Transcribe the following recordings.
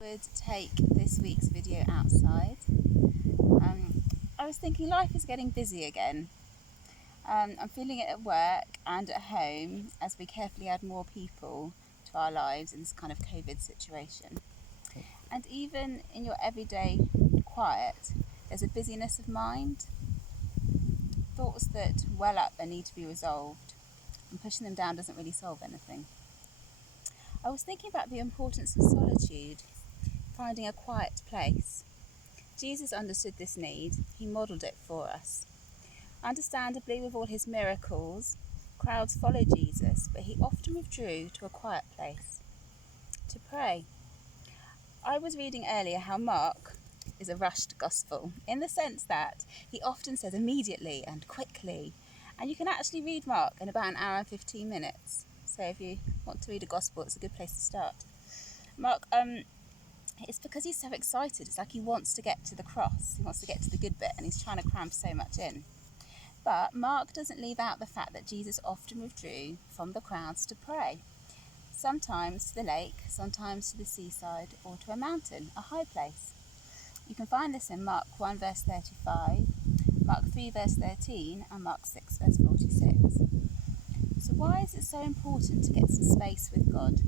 Would take this week's video outside. I was thinking life is getting busy again. I'm feeling it at work and at home as we carefully add more people to our lives in this kind of COVID situation. And even in your everyday quiet, there's a busyness of mind, thoughts that well up and need to be resolved, and pushing them down doesn't really solve anything. I was thinking about the importance of solitude, finding a quiet place. Jesus understood this need. He modelled it for us. Understandably, with all his miracles, crowds followed Jesus, but he often withdrew to a quiet place to pray. I was reading earlier how Mark is a rushed gospel, in the sense that he often says immediately and quickly, and you can actually read Mark in about an hour and 15 minutes. So if you want to read a gospel, it's a good place to start. Mark, it's because he's so excited. It's like he wants to get to the cross. He wants to get to the good bit, and he's trying to cram so much in. But Mark doesn't leave out the fact that Jesus often withdrew from the crowds to pray. Sometimes to the lake, sometimes to the seaside, or to a mountain, a high place. You can find this in Mark 1 verse 35, Mark 3 verse 13, and Mark 6 verse 46. So why is it so important to get some space with God?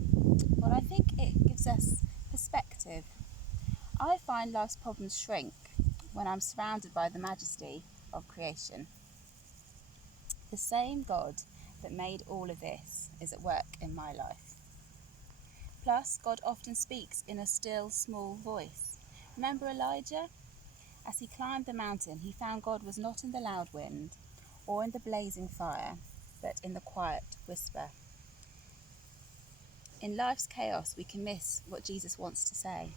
Well, I think it gives us perspective. I find life's problems shrink when I'm surrounded by the majesty of creation. The same God that made all of this is at work in my life. Plus, God often speaks in a still, small voice. Remember Elijah? As he climbed the mountain, he found God was not in the loud wind or in the blazing fire, but in the quiet whisper. In life's chaos, we can miss what Jesus wants to say.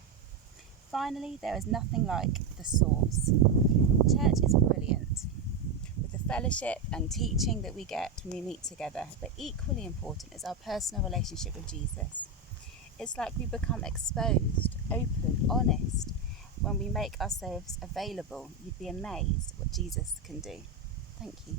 Finally, there is nothing like the source. Church is brilliant, with the fellowship and teaching that we get when we meet together, but equally important is our personal relationship with Jesus. It's like we become exposed, open, honest. When we make ourselves available, you'd be amazed at what Jesus can do. Thank you.